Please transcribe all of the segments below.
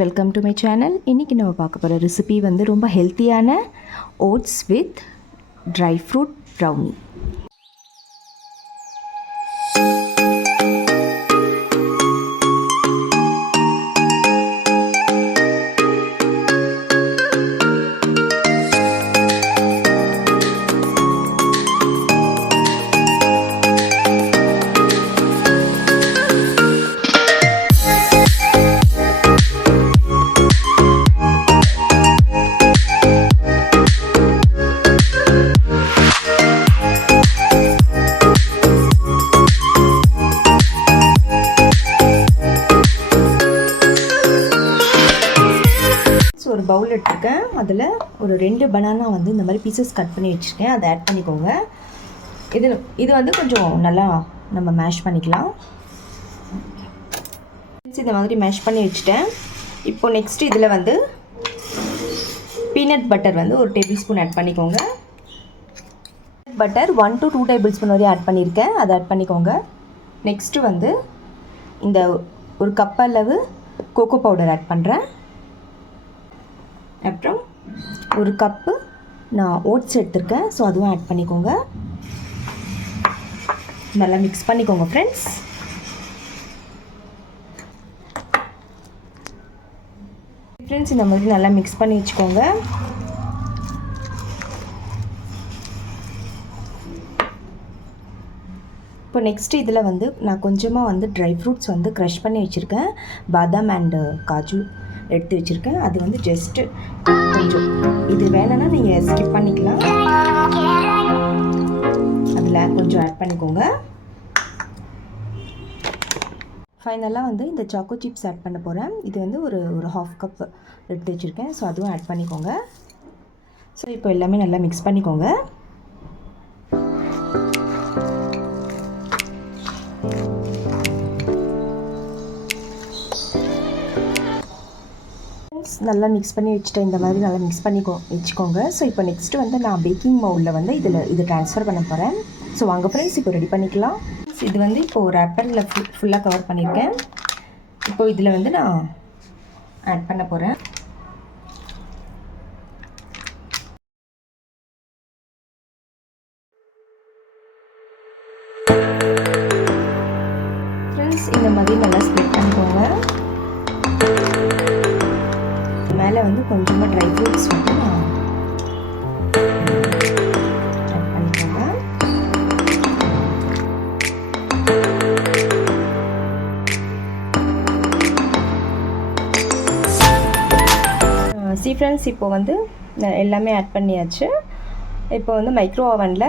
Welcome to my channel. இன்றைக்கி நம்ம பார்க்க போகிற ரெசிபி வந்து ரொம்ப ஹெல்த்தியான oats with dry fruit brownie. ஒரு பவுல் எடுத்துருக்கேன். அதில் ஒரு 2 பனானா வந்து இந்த மாதிரி பீசஸ் கட் பண்ணி வச்சுருக்கேன். அதை ஆட் பண்ணிக்கோங்க. இது வந்து கொஞ்சம் நல்லா நம்ம மேஷ் பண்ணிக்கலாம். இந்த மாதிரி மேஷ் பண்ணி வச்சுட்டேன். இப்போது நெக்ஸ்ட் இதில் வந்து பீனட் பட்டர் வந்து ஒரு டேபிள் ஸ்பூன் ஆட் பண்ணிக்கோங்க. பட்டர் 1 to 2 டேபிள் ஸ்பூன் வரையும் ஆட் பண்ணியிருக்கேன். அதை ஆட் பண்ணிக்கோங்க. நெக்ஸ்ட்டு வந்து இந்த ஒரு கப் அளவு கோகோ பவுடர் ஆட் பண்ணுறேன். அப்புறம் ஒரு கப்பு நான் ஓட்ஸ் எடுத்திருக்கேன். ஸோ அதுவும் ஆட் பண்ணிக்கோங்க. நல்லா மிக்ஸ் பண்ணிக்கோங்க ஃப்ரெண்ட்ஸ். இந்த மாதிரி நல்லா மிக்ஸ் பண்ணி வச்சுக்கோங்க. இப்போ நெக்ஸ்ட்டு இதில் வந்து நான் கொஞ்சமாக வந்து ட்ரை ஃப்ரூட்ஸ் வந்து க்ரஷ் பண்ணி வச்சுருக்கேன். பாதாம் அண்டு காஜு எடுத்து வச்சுருக்கேன். அது வந்து ஜஸ்ட்டு கொஞ்சம் இது வேணும்னா நீங்கள் ஸ்கிப் பண்ணிக்கலாம். அதில் கொஞ்சம் ஆட் பண்ணிக்கோங்க. ஃபைனலாக வந்து இந்த சாக்கோ சிப்ஸ் ஆட் பண்ண போகிறேன். இது வந்து ஒரு 1/2 கப் எடுத்து வச்சுருக்கேன். ஸோ அதுவும் ஆட் பண்ணிக்கோங்க. ஸோ இப்போ எல்லாமே நல்லா மிக்ஸ் பண்ணிக்கோங்க. நல்லா மிக்ஸ் பண்ணி வச்சுட்டேன். இந்த மாதிரி நல்லா மிக்ஸ் பண்ணி வச்சுக்கோங்க. ஸோ இப்போ நெக்ஸ்ட்டு வந்து நான் பேக்கிங் மவுலில் வந்து இது ட்ரான்ஸ்ஃபர் பண்ண போகிறேன். ஸோ வாங்க ஃப்ரெண்ட்ஸ் இப்போ ரெடி பண்ணிக்கலாம். இது வந்து இப்போது ரேப்பரில் ஃபுல்லாக கவர் பண்ணியிருக்கேன். இப்போது இதில் வந்து நான் ஆட் பண்ண போகிறேன். ஃப்ரெண்ட்ஸ் இந்த மாதிரி நல்லா ஸ்ப்ரெட் பண்ணிக்கோங்க. மேலே வந்து கொஞ்சமாக ட்ரை ஃப்ரூட்ஸ் வந்து நான் ஆட் பண்ணிக்கோங்க. ஃப்ரெண்ட்ஸ் இப்போ வந்து எல்லாமே ஆட் பண்ணியாச்சு. இப்போ வந்து மைக்ரோ ஓவனில்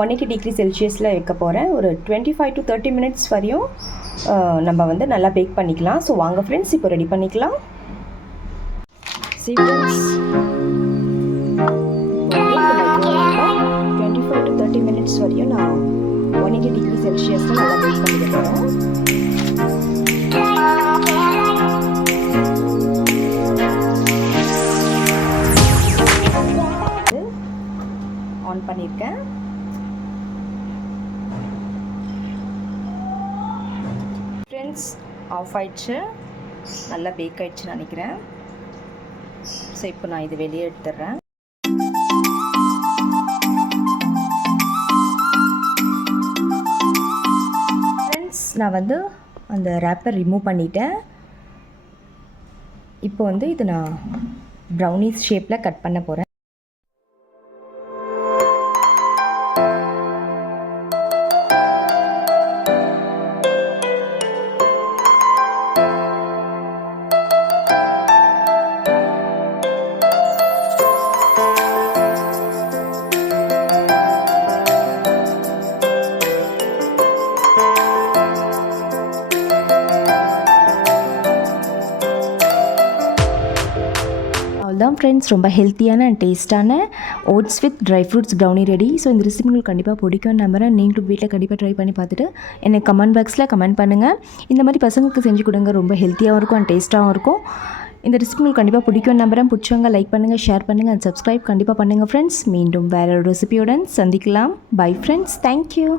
180 டிகிரி செல்சியஸில் வைக்க போகிறேன். ஒரு 25 to 30 மினிட்ஸ் வரையும் நம்ம வந்து நல்லா பேக் பண்ணிக்கலாம். ஸோ வாங்க ஃப்ரெண்ட்ஸ் இப்போ ரெடி பண்ணிக்கலாம். ஃப்ரெண்ட்ஸ் 25 to 30 மினிட்ஸ் வரையும் நான் 180 டிகிரி செல்சியஸில் நல்லா பேக் பண்ணிக்க போகிறேன். ஆன் பண்ணியிருக்கேன். ஃப்ரெண்ட்ஸ் ஆஃப் ஆயிடுச்சு. நல்லா பேக் ஆயிடுச்சுன்னு நினைக்கிறேன். ஸோ இப்போ நான் இது வெளியே எடுத்துடுறேன். ஃப்ரெண்ட்ஸ் நான் வந்து அந்த ரேப்பர் ரிமூவ் பண்ணிட்டேன். இப்போ வந்து இது நான் ப்ரௌனிஸ் ஷேப்பில் கட் பண்ண போகிறேன். அவ்வளோதான் ஃப்ரெண்ட்ஸ், ரொம்ப ஹெல்த்தியான அண்ட் டேஸ்ட்டான oats with dry fruits brownie ready. So இந்த ரெசிபி உங்களுக்கு கண்டிப்பாக பிடிக்கும் நம்புறேன். நீங்களும் வீட்டில் கண்டிப்பாக ட்ரை பண்ணி பார்த்துட்டு எனக்கு கமெண்ட் பாக்ஸில் கமெண்ட் பண்ணுங்கள். இந்த மாதிரி பசங்களுக்கு செஞ்சு கொடுங்க. ரொம்ப ஹெல்த்தியாகவும் இருக்கும் அண்ட் டேஸ்ட்டாகவும் இருக்கும். இந்த ரெசிபி உங்களுக்கு கண்டிப்பாக பிடிக்கும் நம்புறேன். பிடிச்சவங்க லைக் பண்ணுங்கள், ஷேர் பண்ணுங்கள் அண்ட் சப்ஸ்கிரைப் கண்டிப்பாக பண்ணுங்கள் ஃப்ரெண்ட்ஸ். மீண்டும் வேறு ஒரு ரெசிபியுடன் சந்திக்கலாம். Bye friends, thank you.